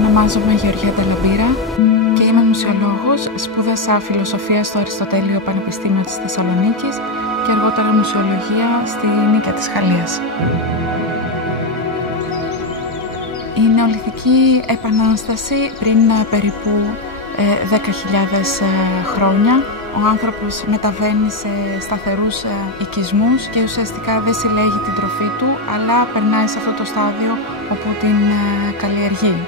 Ονομάζομαι Γεωργία Νταλαμπήρα και είμαι μουσεολόγος. Σπούδασα φιλοσοφία στο Αριστοτέλειο Πανεπιστήμιο της Θεσσαλονίκης και αργότερα μουσεολογία στη Νίκαια της Χαλίας. Η Νεολιθική Επανάσταση πριν περίπου 10.000 χρόνια, ο άνθρωπος μεταβαίνει σε σταθερούς οικισμούς και ουσιαστικά δεν συλλέγει την τροφή του, αλλά περνάει σε αυτό το στάδιο όπου την καλλιεργεί.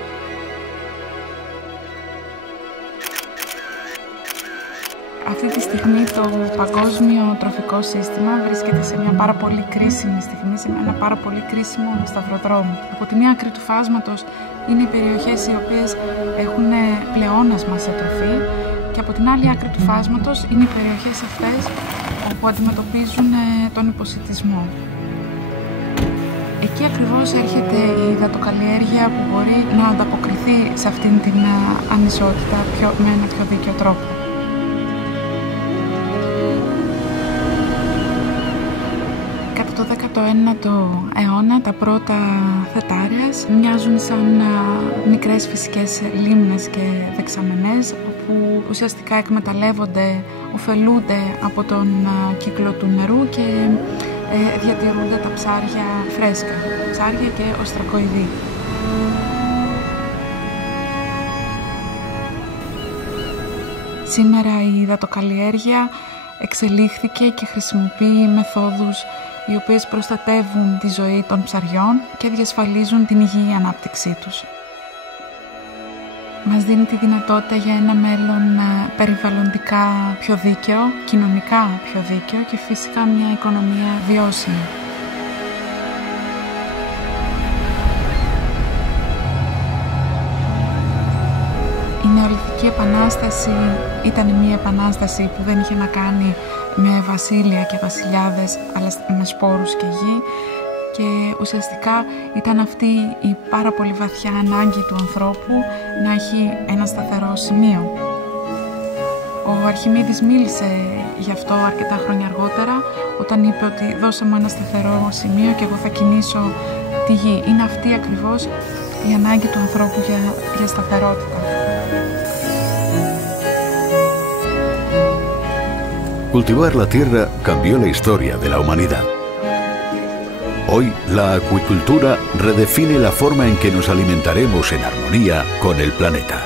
Αυτή τη στιγμή το παγκόσμιο τροφικό σύστημα βρίσκεται σε μια πάρα πολύ κρίσιμη στιγμή, σε ένα πάρα πολύ κρίσιμο σταυροδρόμο. Από τη μία άκρη του φάσματος είναι οι περιοχές οι οποίες έχουν πλεόνασμα σε τροφή και από την άλλη άκρη του φάσματος είναι οι περιοχές αυτές όπου αντιμετωπίζουν τον υποσιτισμό. Εκεί ακριβώς έρχεται η υδατοκαλλιέργεια που μπορεί να ανταποκριθεί σε αυτήν την ανισότητα με ένα πιο δίκαιο τρόπο. Το 19ο αιώνα τα πρώτα θετάρες μοιάζουν σαν μικρές φυσικές λίμνες και δεξαμενές όπου ουσιαστικά εκμεταλλεύονται, ωφελούνται από τον κύκλο του νερού και διατηρούνται τα ψάρια φρέσκα, ψάρια και οστρακοειδή. Σήμερα η υδατοκαλλιέργεια εξελίχθηκε και χρησιμοποιεί μεθόδους οι οποίες προστατεύουν τη ζωή των ψαριών και διασφαλίζουν την υγιή ανάπτυξή τους. Μας δίνει τη δυνατότητα για ένα μέλλον περιβαλλοντικά πιο δίκαιο, κοινωνικά πιο δίκαιο και φυσικά μια οικονομία βιώσιμη. Η Νεολιθική Επανάσταση ήταν μια επανάσταση που δεν είχε να κάνει με βασίλεια και βασιλιάδες, αλλά με σπόρους και γη και ουσιαστικά ήταν αυτή η πάρα πολύ βαθιά ανάγκη του ανθρώπου να έχει ένα σταθερό σημείο. Ο Αρχιμίδης μίλησε γι' αυτό αρκετά χρόνια αργότερα όταν είπε ότι «δώσε μου ένα σταθερό σημείο και εγώ θα κινήσω τη γη». Είναι αυτή ακριβώς η ανάγκη του ανθρώπου για σταθερότητα. Cultivar la tierra cambió la historia de la humanidad. Hoy, la acuicultura redefine la forma en que nos alimentaremos en armonía con el planeta.